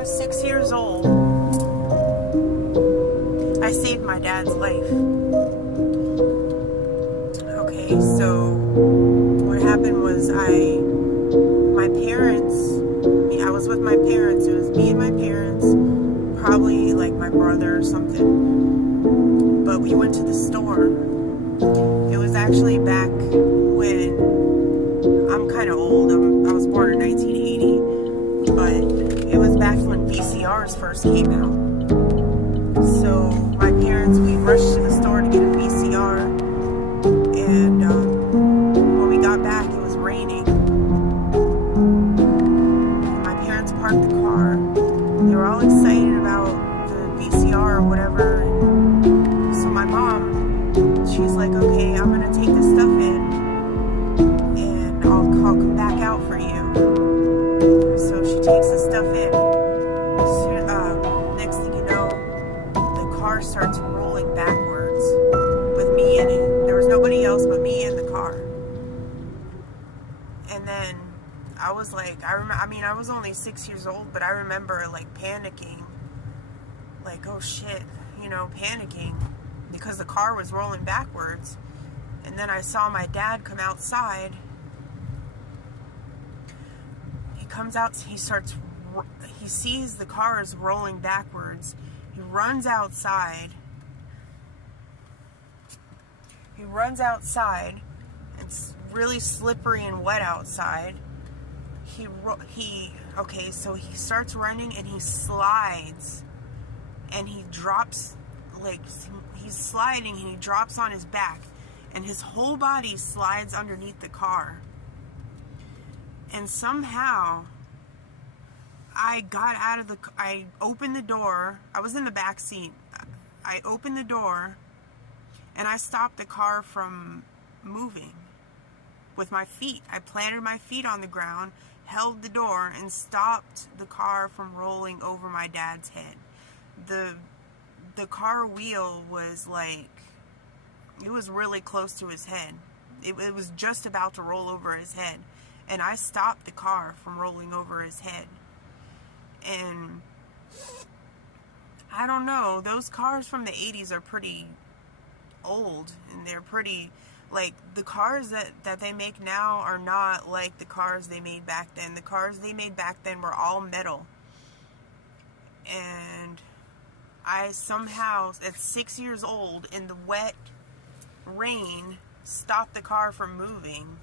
was 6 years old, I saved my dad's life. Okay, so what happened was I was with my parents. It was me and my parents, probably like my brother or something. But we went to the store. It was actually back when, I'm kind of old. I was born in 1980, but it was back when VCRs first came out. So my parents, we rushed to the store to get a VCR, and when we got back, it was raining. My parents parked the car. They were all excited about the VCR or whatever. And so my mom, she's like, okay, I'm gonna take this stuff in, and I'll come back out for you. So she takes the stuff in. Next thing you know, the car starts rolling backwards with me in it. There was nobody else but me in the car. And then I was like, I was only 6 years old, but I remember like panicking. Like, oh shit, panicking because the car was rolling backwards. And then I saw my dad come outside. He comes out, he sees the car is rolling backwards. He runs outside. It's really slippery and wet outside. So he starts running and he slides. And he drops, like, he's sliding and he drops on his back. And his whole body slides underneath the car. And somehow, I opened the door. I was in the back seat. I opened the door and I stopped the car from moving with my feet. I planted my feet on the ground, held the door, and stopped the car from rolling over my dad's head. The car wheel was like, it was really close to his head. It was just about to roll over his head. And I stopped the car from rolling over his head. And I don't know, those cars from the 80s are pretty old, and they're pretty, like, the cars that they make now are not like the cars they made back then. The cars they made back then were all metal. And I somehow, at 6 years old, in the wet rain, stopped the car from moving.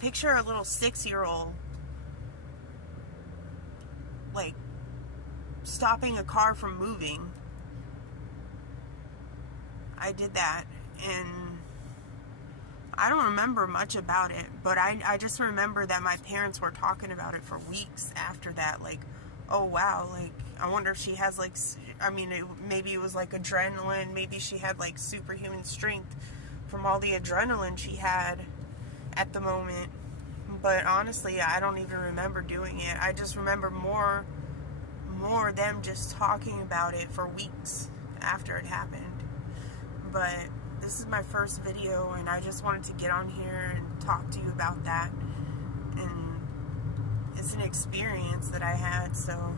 Picture a little 6-year-old like stopping a car from moving. I did that, and I don't remember much about it, but I just remember that my parents were talking about it for weeks after that. Like, oh wow, like, I wonder if she has, like, maybe it was like adrenaline, maybe she had like superhuman strength from all the adrenaline she had at the moment. But honestly, I don't even remember doing it. I just remember more them just talking about it for weeks after it happened. But this is my first video, and I just wanted to get on here and talk to you about that. And it's an experience that I had, so